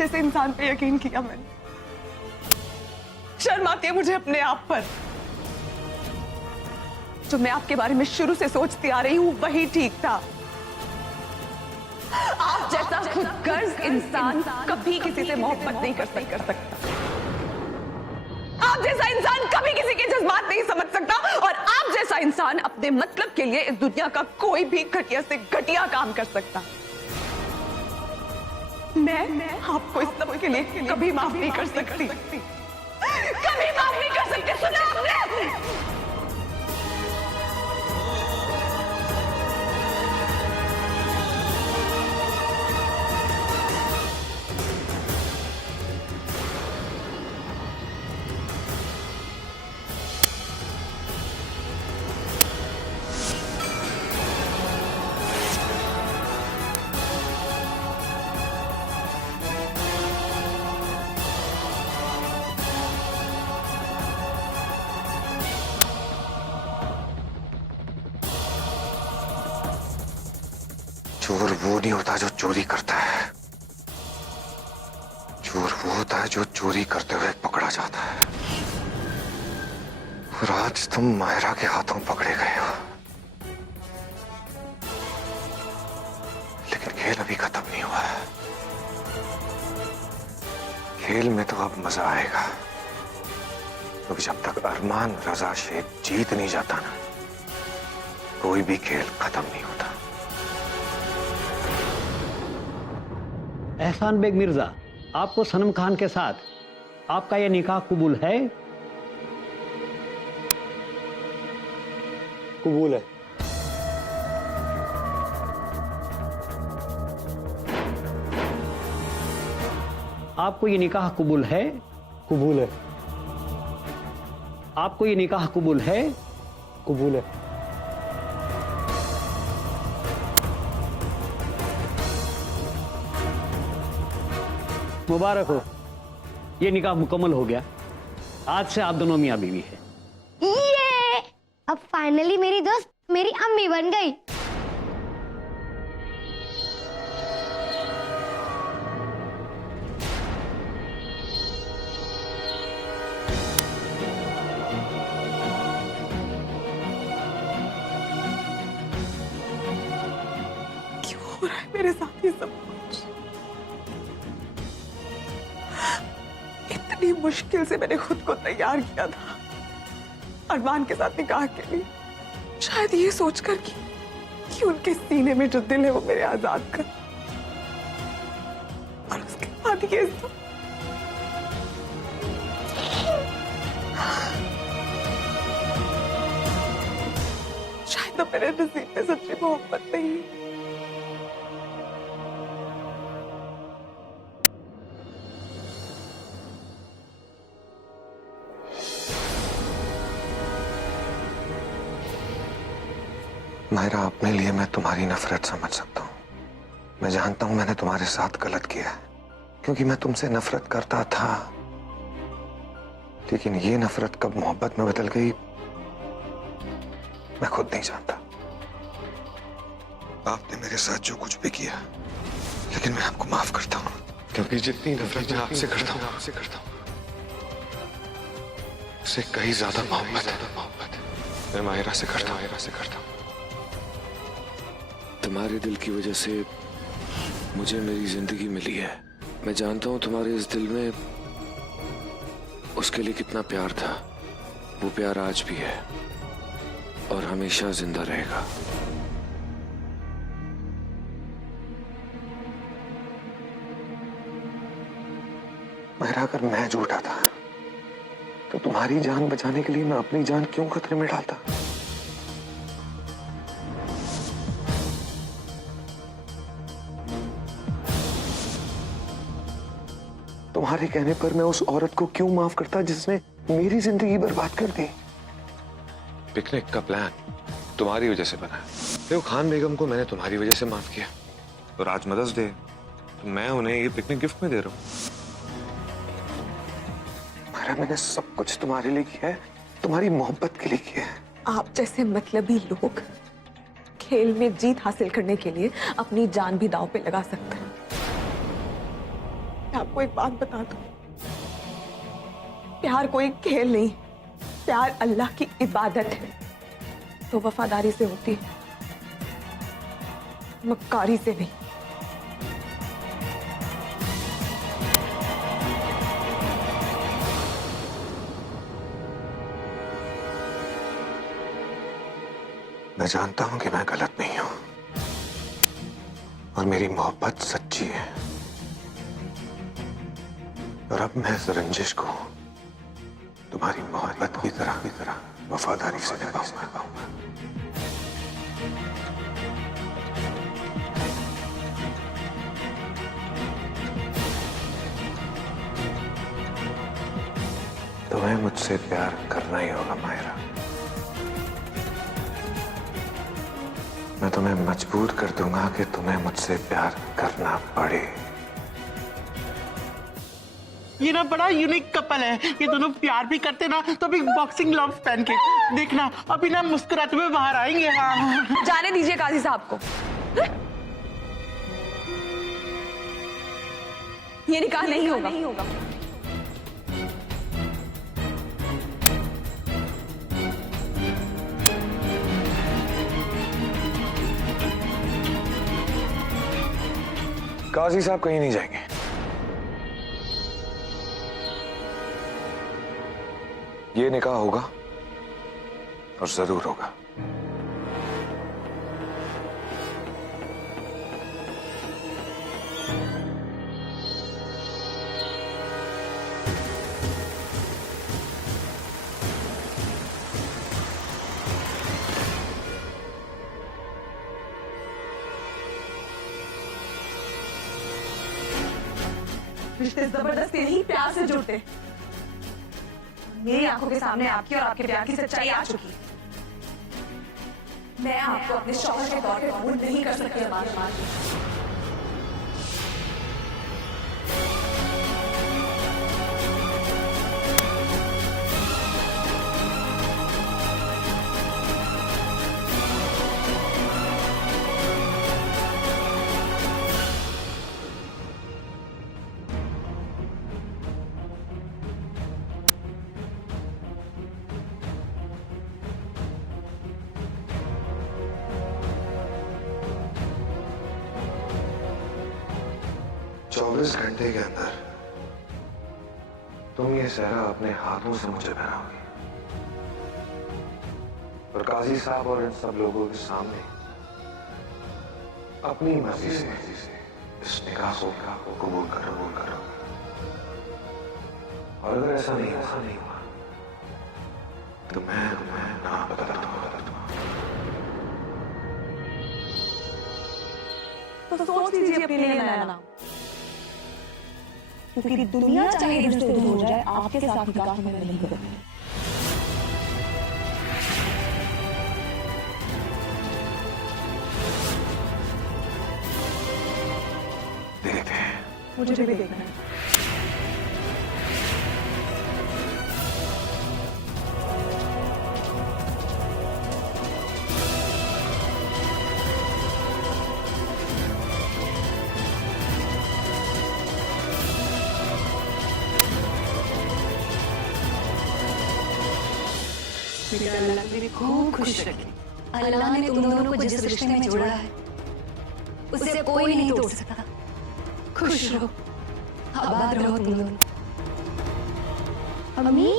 जैसे इंसान पे यकीन किया मैंने। शर्म आती है मुझे अपने आप पर। जो मैं आपके बारे में शुरू से सोचती आ रही हूं वही ठीक था। आप जैसा खुदगर्ज इंसान कभी किसी से मोहब्बत नहीं कर सकता। आप जैसा इंसान कभी किसी के जज्बात नहीं समझ सकता, और आप जैसा इंसान अपने मतलब के लिए इस दुनिया का कोई भी घटिया से घटिया काम कर सकता। मैं आपको इस सब के लिए कभी माफ नहीं कर सकती, कभी माफ नहीं कर सकती। सुना आपने? चोर वो नहीं होता जो चोरी करता है, चोर वो होता है जो चोरी करते हुए पकड़ा जाता है। और आज तुम मायरा के हाथों पकड़े गए हो, लेकिन खेल अभी खत्म नहीं हुआ है। खेल में तो अब मजा आएगा, क्योंकि जब तक अरमान रजा शेख जीत नहीं जाता ना, कोई भी खेल खत्म नहीं होता। एहसान बेग मिर्जा, आपको सनम खान के साथ आपका यह निकाह कबूल है? कबूल है। आपको ये निकाह कबूल है? कबूल है। आपको ये निकाह कबूल है? कबूल है। मुबारक हो, ये निकाह मुकम्मल हो गया। आज से आप दोनों मियां बीवी हैं। ये अब फाइनली मेरी दोस्त मेरी अम्मी बन गई। क्यों हो रहा है मेरे साथ ये सब कुछ? इतनी मुश्किल से मैंने खुद को तैयार किया था अरमान के साथ निकाह के लिए, शायद ये सोचकर कि उनके सीने में जो दिल है वो मेरे आजाद कर, और उसके बाद ये सब। शायद तो मेरे नसीब में सच्ची मोहब्बत नहीं है। मायरा, अपने लिए मैं तुम्हारी नफरत समझ सकता हूँ। मैं जानता हूं मैंने तुम्हारे साथ गलत किया है, क्योंकि मैं तुमसे नफरत करता था। लेकिन ये नफरत कब मोहब्बत में बदल गई मैं खुद नहीं जानता। आपने मेरे साथ जो कुछ भी किया, लेकिन मैं आपको माफ करता हूँ, क्योंकि जितनी नफरत मैं आपसे करता हूँ उससे कहीं ज्यादा मोहब्बत मैं मायरा से करता हूँ। तुम्हारे दिल की वजह से मुझे मेरी जिंदगी मिली है। मैं जानता हूं तुम्हारे इस दिल में उसके लिए कितना प्यार था। वो प्यार आज भी है और हमेशा जिंदा रहेगा। मायरा, अगर मैं झूठा था तो तुम्हारी जान बचाने के लिए मैं अपनी जान क्यों खतरे में डालता? तुम्हारे कहने पर मैं उस औरत को क्यों माफ करता जिसने मेरी जिंदगी बर्बाद कर दी? पिकनिक का प्लान तुम्हारी वजह से बना। देखो, खान बेगम को मैंने तुम्हारी वजह से माफ किया, और आज मदर्स डे तो मैं उन्हें ये पिकनिक गिफ्ट में दे रहा हूँ। मैंने सब कुछ तुम्हारे लिए किया है, तुम्हारी मोहब्बत के लिए किया है। आप जैसे मतलबी लोग खेल में जीत हासिल करने के लिए अपनी जान भी दांव पे लगा सकते हैं। मैं आपको एक बात बता दूं, प्यार कोई खेल नहीं, प्यार अल्लाह की इबादत है। तो वफादारी से होती है, मक्कारी से नहीं। मैं जानता हूं कि मैं गलत नहीं हूं और मेरी मोहब्बत सच्ची है, और अब मैं इस रंजिश को तुम्हारी मोहब्बत की तरह वफादारी से निभाऊंगा। तुम्हें मुझसे प्यार करना ही होगा मायरा। मैं तुम्हें मजबूर कर दूंगा कि तुम्हें मुझसे प्यार करना पड़े। ये ना बड़ा यूनिक कपल है। ये दोनों प्यार भी करते ना तो भी बॉक्सिंग ग्लव्स पहन के देखना, अभी ना मुस्कुराते हुए बाहर आएंगे। हाँ जाने दीजिए काजी साहब को। ये निकाह नहीं होगा। काजी साहब कहीं नहीं जाएंगे। ये निकाह होगा और जरूर होगा। रिश्ते जबरदस्ती नहीं, प्यार से जुड़ते। मेरी आंखों के सामने आपकी और आपके प्यार की सच्चाई आ चुकी है। मैं आपको अपने शौहर के तौर पे कबूल नहीं कर सकती। चौबीस घंटे के अंदर तुम ये सहरा अपने हाथों से मुझे पहनाओगी, और काजी साहब और इन सब लोगों के सामने अपनी मर्जी से इस निकाह को कबूल करो। और अगर ऐसा नहीं हुआ तो मैं ना बता दूंगा। तो सोच लीजिए अपने लिए नया नाम, क्योंकि दुनिया चाहे रिश्ते दूर हो जाए, आपके साथ निकाह में नहीं करूंगी। देखते हैं। मुझे भी देखना है। अल्लाह मेरी खूब खुश रखे। अल्लाह ने तुम दोनों को जिस रिश्ते में जोड़ा है उसे कोई नहीं तोड़ सकता। खुश रहो, आबाद रहो तुम दोनों। अम्मी,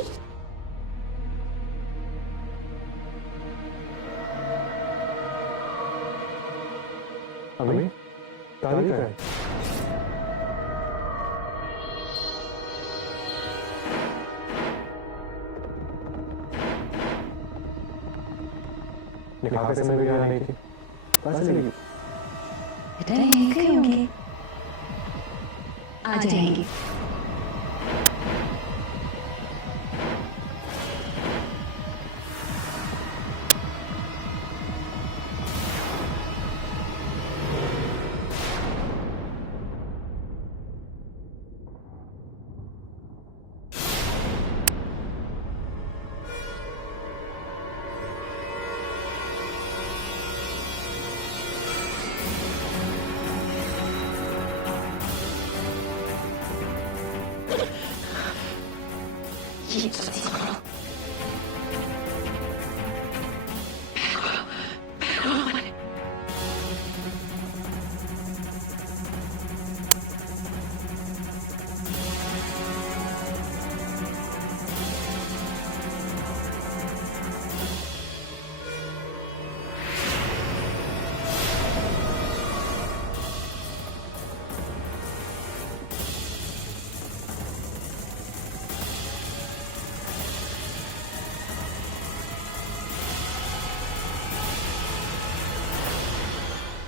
अम्मी, ताली का है। निकाह के समय भी यहाँ नहीं थी, कहाँ चली गई? बेटा यहीं कहीं होंगी, आ जाएंगी। ये जल्दी करो।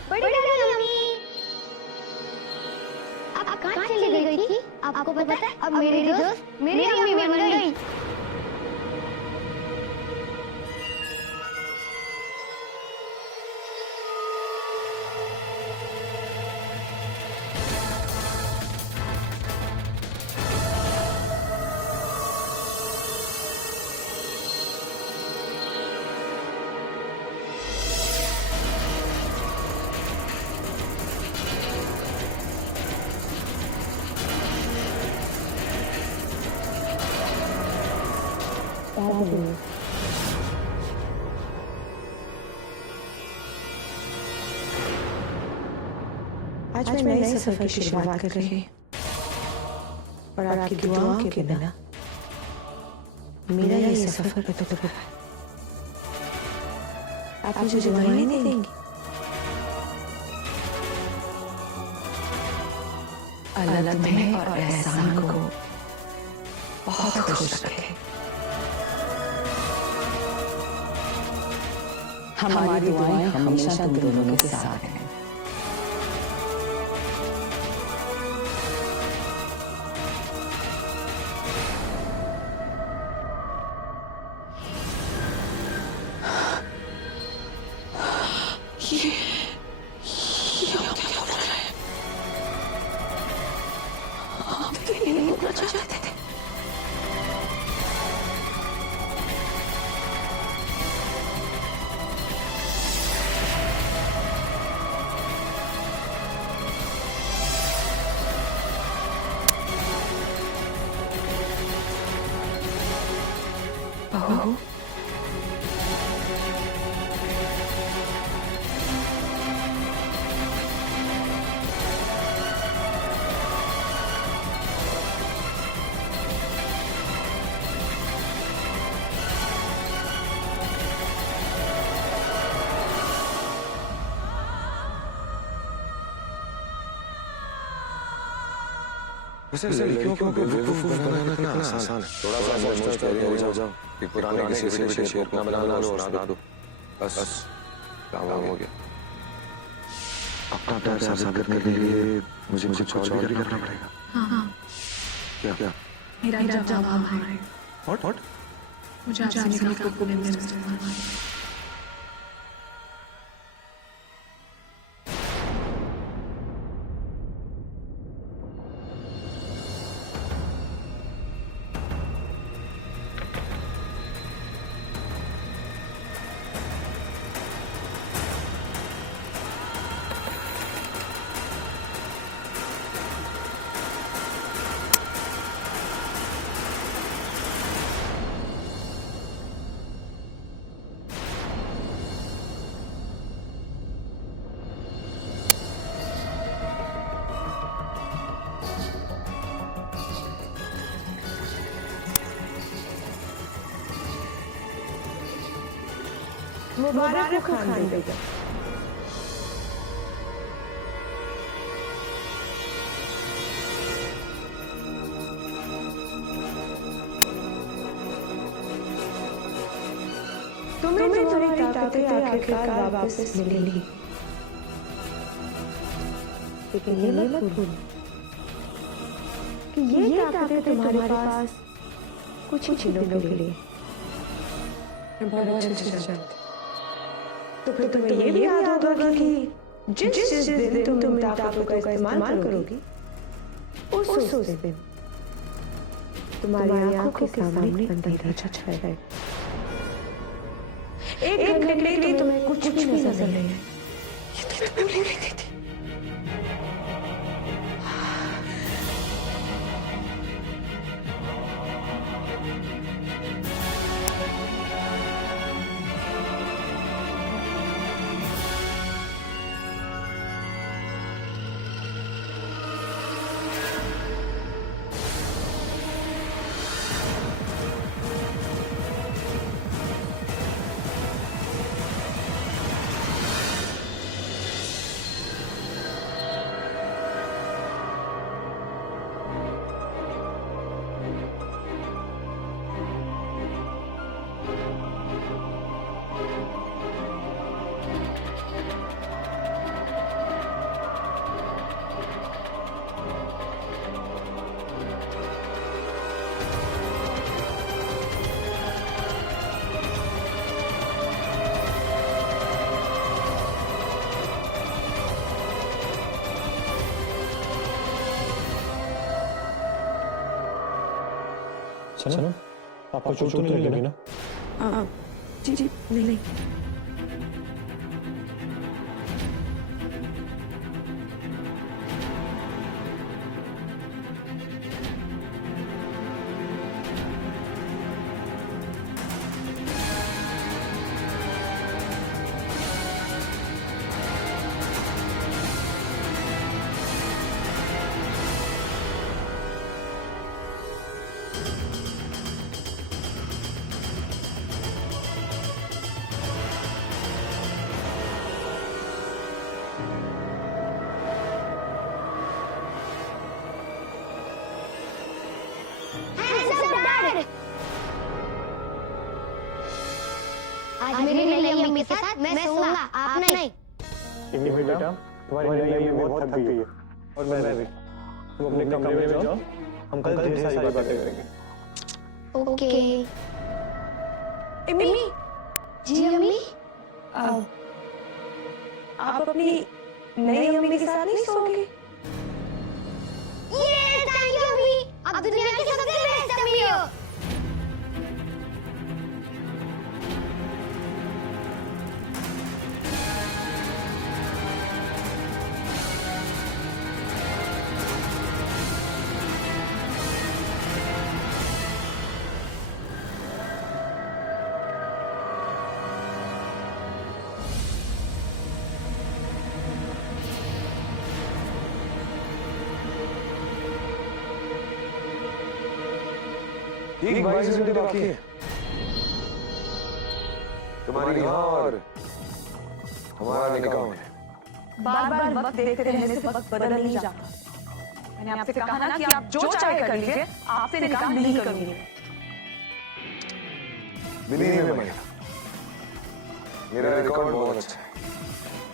बड़ी मम्मी, आप कहाँ चली गई थी? आपको पता है अब मेरी दोस्त मेरी अम्मी बन गई। आज मैं नए सफर की शुरुआत कर रही हूँ और आपकी दुआओं के बिना मेरा ये सफर अधूरा है। आप मुझे दुआएं नहीं देंगी? अल्लाह तुम्हें और एहसान को बहुत खुश रखे। हमारी दुआएं हमेशा तुम दोनों के साथ हैं। बहू, वैसे लड़कियों को बेवकूफ बनाना कितना आसान है। थोड़ा सा इमोशनल हो जाओ, एक पुराने किसी से शेर अपना बना लो, उड़ा दो, बस काम हो गया। अपना प्यार साबित करने के लिए मुझे कुछ और भी करना पड़ेगा। हाँ, क्या? मेरा जवाब है। व्हाट? मुझे आपसे निकल को मिलना है। मुबारक हो खान बेगम। तुम्हें तुम्हारी ताकतें आखिरकार वापस मिलेंगी, लेकिन ये मत भूलो कि ये ताकतें तुम्हारे पास कुछ ही दिनों के लिए। बहुत अच्छे जानते। तो फिर तुम्हें ये भी याद होगा कि जिस दिन तुम इन ताकतों का इस्तेमाल करोगी उस दिन तुम्हारी आंखों के सामने अंधेरा छाएगा। एक घंटे के लिए तुम्हें कुछ भी नजर नहीं है। ये तो भूल गई थी। सनम आपको चोट नहीं लगी ना? जी जी नहीं। आज मेरी नई अम्मी के साथ मैं सोऊंगा, आप नहीं। इन्हीं बेटा तुम्हारी नई अम्मी बहुत थक गई है और मैं भी। तुम अपने कमरे में जाओ, हम कल ढेर सारी बातें करेंगे। ओके। अम्मी जी अम्मी। आप अपनी नई अम्मी के साथ नहीं सोओगे? ये थैंक यू अम्मी, आप दुनिया की सबसे बेस्ट अम्मी हो। ठीक 22 घंटे बाकी है तुम्हारी यहाँ और हमारा निकाह होने। बार-बार वक्त देखते रहने से वक्त बदल नहीं जाता। मैंने आपसे कहा ना कि आप जो चाहे कर लीजिए, आपसे निकाह नहीं करूंगी। बिलीव मी मैया, मेरा रिकॉर्ड बहुत अच्छा है।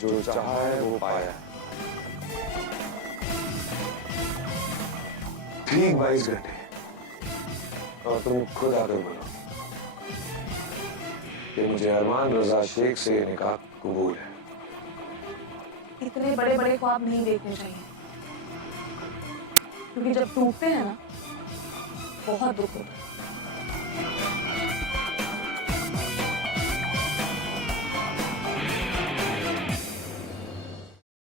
जो चाहा है वो पाया। ठीक 22 घंटे और तुम खुद आकर बोलो कि मुझे अरमान रजा शेख से निकाह कबूल है। इतने बड़े-बड़े ख्वाब नहीं देखने चाहिए, क्योंकि जब टूटते हैं ना बहुत दुख होता है।